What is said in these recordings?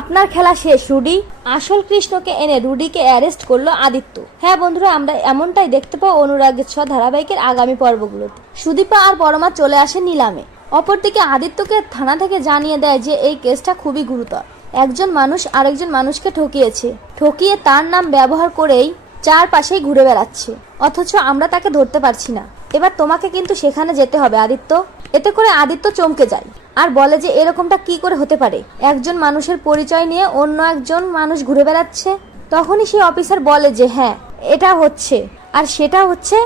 আপনার খেলা শেষ, রুডি? আসল কৃষ্ণকে এনে রুডিকে অ্যারেস্ট করল আদিত্য। হ্যাঁ বন্ধুরা, আমরা এমনটাই দেখতে পাবো অনুরাগের ছ ধারাবাহিকের আগামী পর্বগুলোতে। সুদীপা আর পরমা চলে আসে নিলামে। অপরদিকে আদিত্যকে থানা থেকে জানিয়ে দেয় যে এই কেসটা খুবই গুরুতর। একজন মানুষ আরেকজন মানুষকে ঠকিয়েছে। ঠকিয়ে তার নাম ব্যবহার করেই চারপাশেই ঘুরে বেড়াচ্ছে। অথচ আমরা তাকে ধরতে পারছি না। এবার তোমাকে কিন্তু সেখানে যেতে হবে, আদিত্য। এতে করে আদিত্য চমকে যায় আর বলে যে এরকমটা কি করে হতে পারে? একজন মানুষের পরিচয় নিয়ে অন্য একজন মানুষ ঘুরে বেড়াচ্ছে? তখনই সেই অফিসার বলে যে হ্যাঁ এটা হচ্ছে। আর সেটা হচ্ছে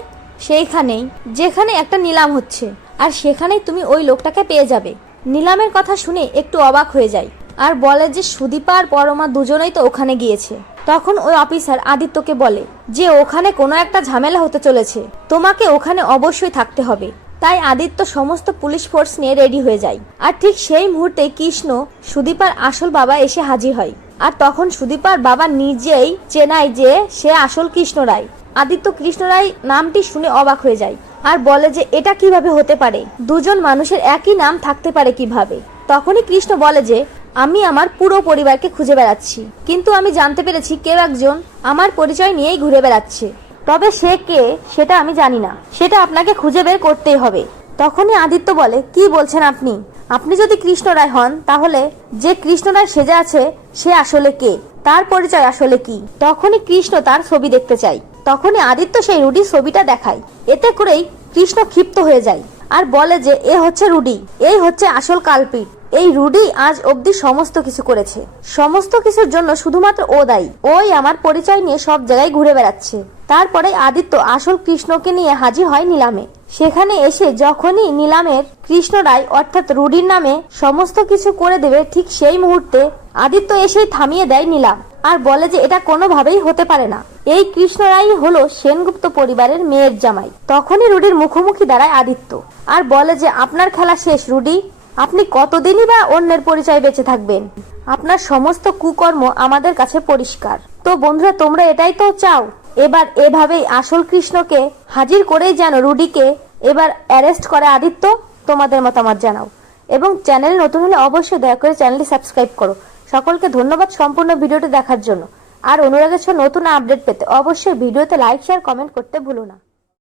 সেইখানেই, যেখানে একটা নিলাম হচ্ছে। আর সেখানেই তুমি ওই লোকটাকে পেয়ে যাবে। নিলামের কথা শুনে একটু অবাক হয়ে যায় আর বলে যে, সুদীপা আর পরমা দুজনেই তো ওখানে গিয়েছে। তখন ওই অফিসার আদিত্যকে বলে যে, ওখানে কোনো একটা ঝামেলা হতে চলেছে। তোমাকে ওখানে অবশ্যই থাকতে হবে। তাই আদিত্য সমস্ত পুলিশ ফোর্স নিয়ে রেডি হয়ে যায়। আর ঠিক সেই মুহূর্তে কৃষ্ণ সুদীপার আসল বাবা এসে হাজির হয়। আর তখন সুদীপার বাবা নিজেই চেনায় যে সে আসল কৃষ্ণ রায়। আদিত্য কৃষ্ণ রায় নামটি শুনে অবাক হয়ে যায় আর বলে যে, এটা কীভাবে হতে পারে? দুজন মানুষের একই নাম থাকতে পারে কীভাবে? তখনই কৃষ্ণ বলে যে, আমি আমার পুরো পরিবারকে খুঁজে বেড়াচ্ছি। কিন্তু আমি জানতে পেরেছি কেউ একজন আমার পরিচয় নিয়েই ঘুরে বেড়াচ্ছে। তবে সে কে, সেটা আমি জানি না। সেটা আপনাকে খুঁজে বের করতেই হবে। তখনই আদিত্য বলে, কি বলছেন আপনি? আপনি যদি কৃষ্ণ রায় হন, তাহলে যে কৃষ্ণ রায় সেজে আছে, সে আসলে কে? তার পরিচয় আসলে কি? তখনই কৃষ্ণ তার ছবি দেখতে চাই তখনই আদিত্য সেই রুডির ছবিটা দেখায়। এতে করেই কৃষ্ণ ক্ষিপ্ত হয়ে যায়। আর বলে যে, এ হচ্ছে রুডি। এই হচ্ছে আসল কালপিট এই রুডি আজ অবধি সমস্ত কিছু করেছে। সমস্ত কিছুর জন্য শুধুমাত্র ও দায়ী। ওই আমার পরিচয় নিয়ে সব জায়গায় ঘুরে বেড়াচ্ছে। তারপরে আদিত্য আসল কৃষ্ণকে নিয়ে হাজির হয় নিলামে। সেখানে এসে যখনই নিলামের কৃষ্ণ রায় অর্থাৎ রুডির নামে সমস্ত কিছু করে দেবে ঠিক সেই মুহূর্তে আদিত্য এসেই থামিয়ে দেয় নিলাম। আর বলে যে এটা কোনোভাবেই হতে পারে না। এই কৃষ্ণ রায় হলো সেনগুপ্ত পরিবারের মেয়ের জামাই। তখনই রুডির মুখোমুখি দাঁড়ায় আদিত্য। আর বলে যে, আপনার খেলা শেষ, রুডি। আপনি কতদিনই বা অন্যের পরিচয় বেঁচে থাকবেন? আপনার সমস্ত কুকর্ম আমাদের কাছে পরিষ্কার। তো বন্ধুরা, তোমরা এটাই তো চাও? এবার এভাবেই আসল কৃষ্ণকে হাজির করেই যেন রুডিকে এবার অ্যারেস্ট করে আদিত্য, তোমাদের মতামত জানাও। এবং চ্যানেল নতুন হলে অবশ্যই দয়া করে চ্যানেলটি সাবস্ক্রাইব করো। সকলকে ধন্যবাদ সম্পূর্ণ ভিডিওটি দেখার জন্য। আর অনুরাগের নতুন আপডেট পেতে অবশ্যই ভিডিওতে লাইক, শেয়ার, কমেন্ট করতে ভুলো না।